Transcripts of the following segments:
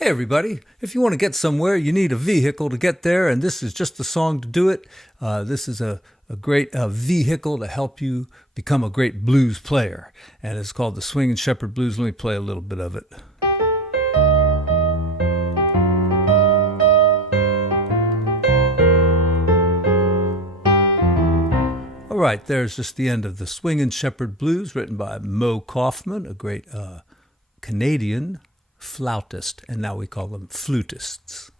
Hey everybody, if you want to get somewhere, you need a vehicle to get there, and this is just the song to do it. This is a great vehicle to help you become a great blues player, and it's called the Swing and Shepherd Blues. Let me play a little bit of it. All right, there's just the end of the Swing and Shepherd Blues, written by Moe Kaufmann, a great Canadian flautist, and now we call them flutists.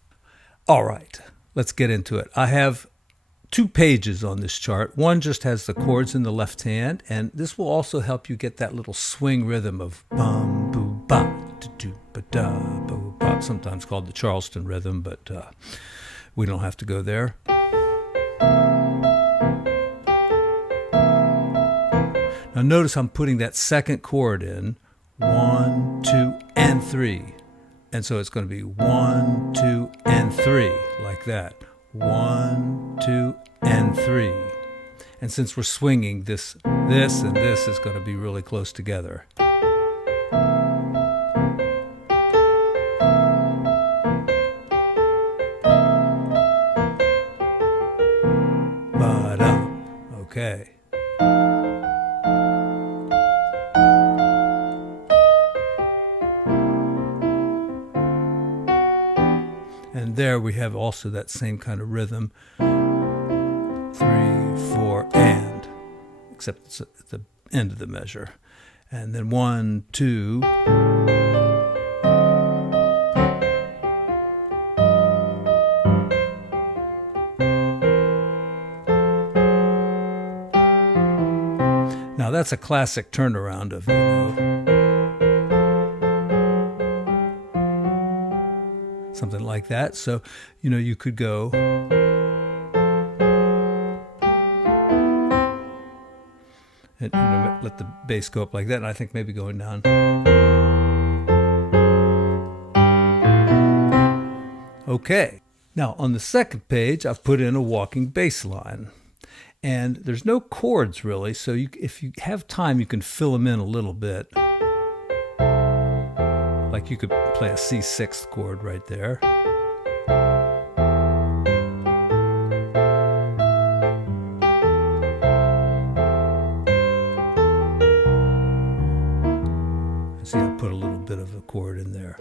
All right, let's get into it. I have 2 pages on this chart. One just has the chords in the left hand, and this will also help you get that little swing rhythm of bum boo ba do ba da boo ba, sometimes called the Charleston rhythm, but we don't have to go there. Now notice I'm putting that second chord in. 1, 2, and 3. And so it's going to be 1, 2, and 3, like that. 1, 2, and 3. And since we're swinging, this and this is going to be really close together. Ba-da. Okay. And there we have also that same kind of rhythm. 3, 4, and, except it's at the end of the measure. And then 1, 2. Now that's a classic turnaround of, something like that. So, you could go and let the bass go up like that, and I think maybe going down. Okay. Now, on the second page, I've put in a walking bass line. And there's no chords, really, so if you have time, you can fill them in a little bit. Like you could play a C6 chord right there. See, I put a little bit of a chord in there.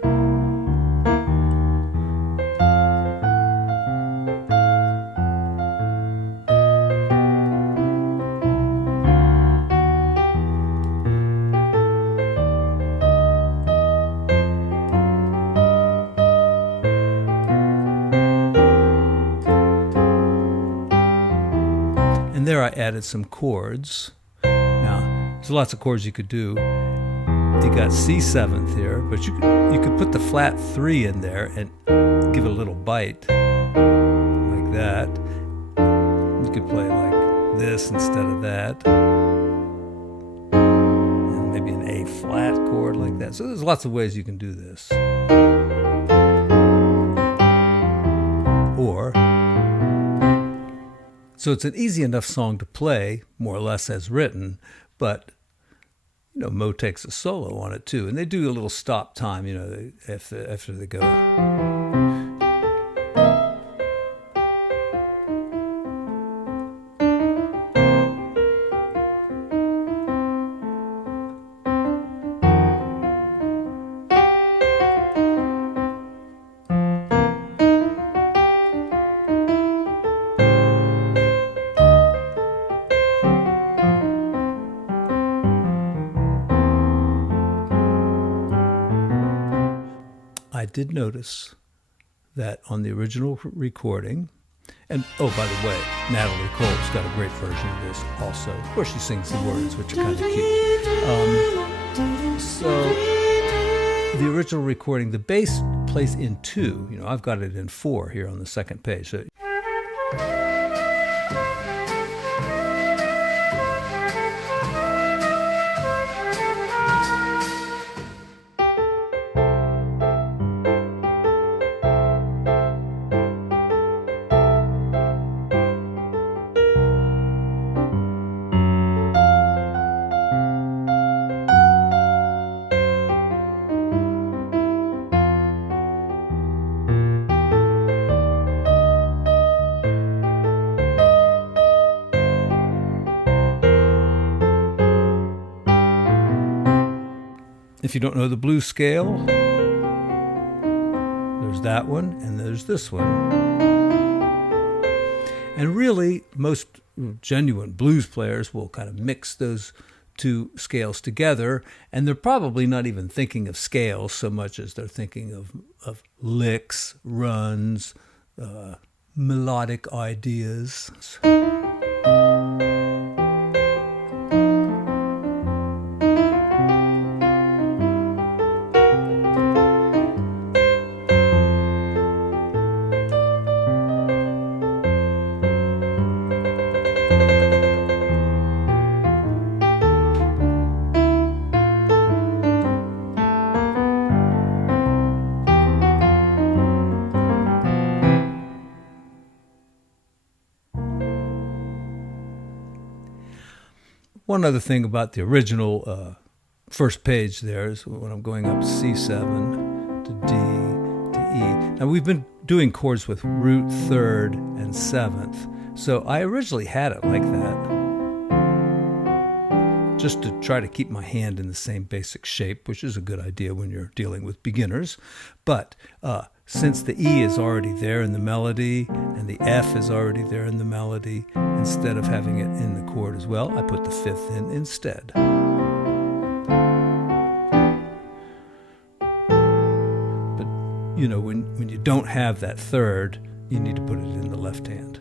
And there I added some chords. Now, there's lots of chords you could do. You got C7th here, but you could put the flat 3 in there and give it a little bite, like that. You could play like this instead of that. And maybe an A flat chord like that. So there's lots of ways you can do this. So it's an easy enough song to play, more or less as written, but Moe takes a solo on it too, and they do a little stop time, after they go. I did notice that on the original recording, and oh, by the way, Natalie Cole's got a great version of this also. Of course, she sings the words, which are kind of cute. So the original recording, the bass plays in 2. I've got it in 4 here on the second page. So If you don't know the blues scale, there's that one, and there's this one. And really, most genuine blues players will kind of mix those two scales together, and they're probably not even thinking of scales so much as they're thinking of licks, runs, melodic ideas. One other thing about the original first page there is when I'm going up C7 to D to E. Now we've been doing chords with root, third, and seventh. So I originally had it like that, just to try to keep my hand in the same basic shape, which is a good idea when you're dealing with beginners. But since the E is already there in the melody and the F is already there in the melody, instead of having it in the chord as well, I put the fifth in instead. But, you know, when you don't have that third, you need to put it in the left hand.